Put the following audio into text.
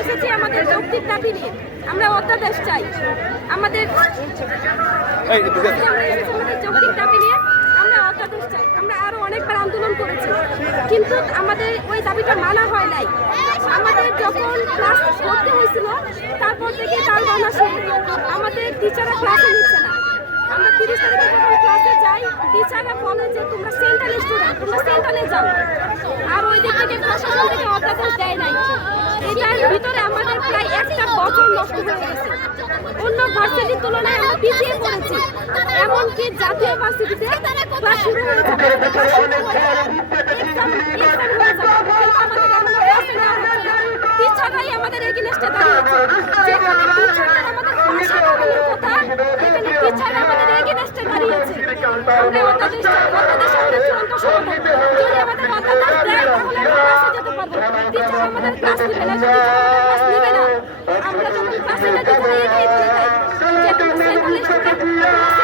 এসেছি আমাদের যৌক্তিক দাবি নিয়ে। আমরা অধ্যাদেশ চাই আমাদের যৌক্তিক দাবি নিয়ে। আমরা অধ্যাদেশ চাই। আমরা আরো অনেকবার আন্দোলন করেছি, কিন্তু আমাদের ওই দাবিটা মানা হয় নাই। আমাদের যখন ক্লাস করতে হয়েছিল তারপর থেকে তার মানা শুরু। আমাদের টিচাররা ক্লাসে নিচ্ছে না। আমরা 30 তারিখে যখন ক্লাসে যাই, টিচাররা বলে যে তোমরা সেন্ট্রাল স্টুডেন্ট, তোমরা সেন্ট্রালে যাও। আর ওই দিক থেকে প্রশাসন থেকে অধ্যাদেশ দেয় নাই। এটার ভিতরে আমাদের প্রায় একটা বছর নষ্ট হয়ে গেছে। অন্য ভার্সিটির তুলনায় আমরা পিছিয়ে পড়েছি। এমনকি জাতীয় ভার্সিটিতে ক্লাস শুরু হয়ে যাবে, এক্সাম হয়ে যাবে, কিন্তু আমাদের এখনো ক্লাসে নেওয়া হচ্ছে না। টিচাররাই আমাদের এগেইনস্টে দাঁড়িয়েছে। যেখানে টিচাররা আমাদের ভাষা দাঁড়ানোর কথা, এখানে টিচাররা আমাদের এগেইনস্টে দাঁড়িয়েছে। আমরা অধ্যাদেশ চাই, অধ্যাদেশ আমাদের চূড়ান্ত সমাধান। যদি আমাদের অধ্যাদেশ দেয় তাহলে আমরা ক্লাসে যেতে পারবো। টিচার আমাদের ক্লাস নেবে না, টিচার আমাদের ক্লাস নেবে না। আমরা যখন ক্লাসে যেতে চাই এটাই বলে দেয় যে তোমরা সেন্ট্রাল স্টুডেন্ট,